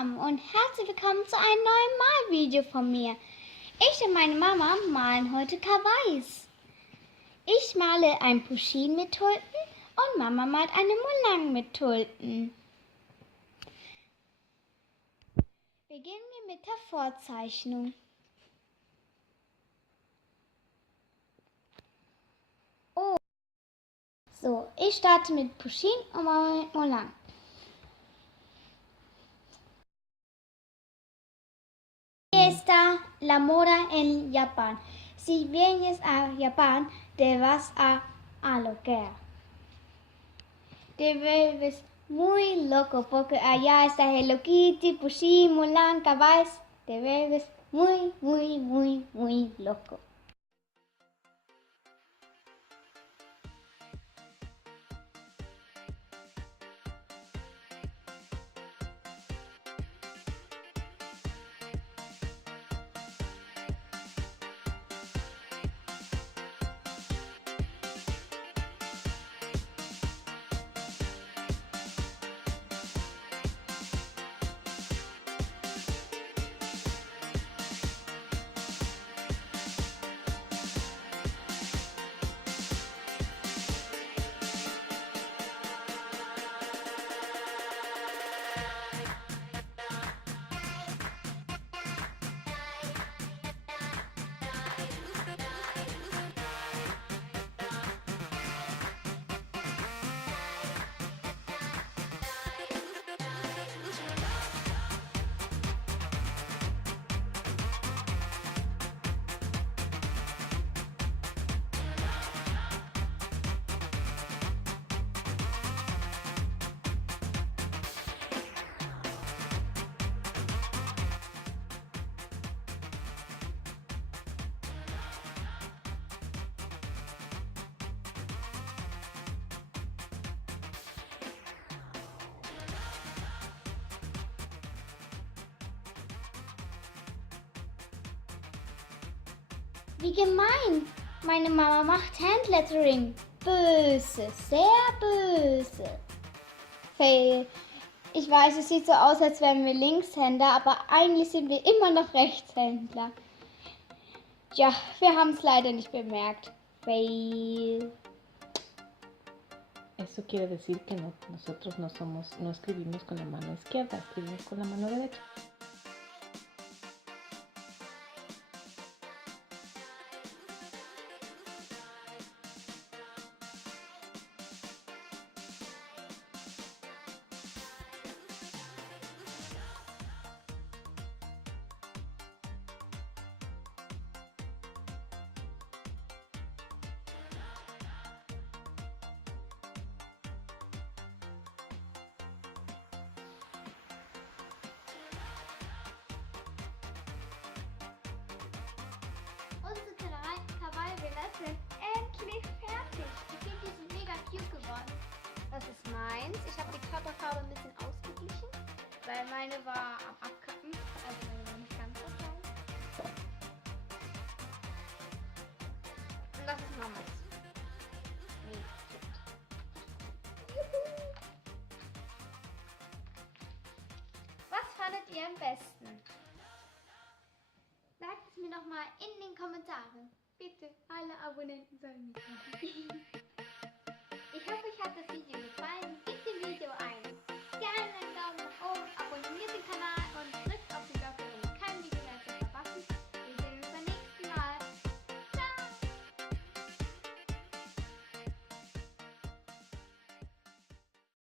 zusammen und herzlich willkommen zu einem neuen Malvideo von mir. Ich und meine Mama malen heute Kawais. Ich male ein Puschin mit Tulpen und Mama malt eine Mulang mit Tulpen. Beginnen wir mit der Vorzeichnung. Oh. So, ich starte mit Puschin und Mama mit Mulang. Está la moda en Japón. Si vienes a Japón, te vas a alocar. Te vuelves muy loco porque allá está Hello Kitty, Pusheen, Mulan, Kawais. Te vuelves muy loco. Wie gemein! Meine Mama macht Handlettering. Böse, sehr böse. Fail. Ich weiß, es sieht so aus, als wären wir Linkshänder, aber eigentlich sind wir immer noch Rechtshändler. Tja, wir haben es leider nicht bemerkt. Fail. Eso quiere decir que nosotros no escribimos con la mano izquierda, escribimos con la mano derecha. Unsere Kawaii-Bilder sind endlich fertig. Ich finde, die sind mega cute geworden. Das ist meins. Ich habe die Körperfarbe ein bisschen ausgeglichen, weil meine war am Abkappen. Also meine war nicht ganz so klein. Und das ist Mamas. Nee, cute. Juhu. Was fandet ihr am besten? Sagt es mir doch mal in den Kommentaren. Bitte, alle Abonnenten sollen mitmachen. Ich hoffe, euch hat das Video gefallen.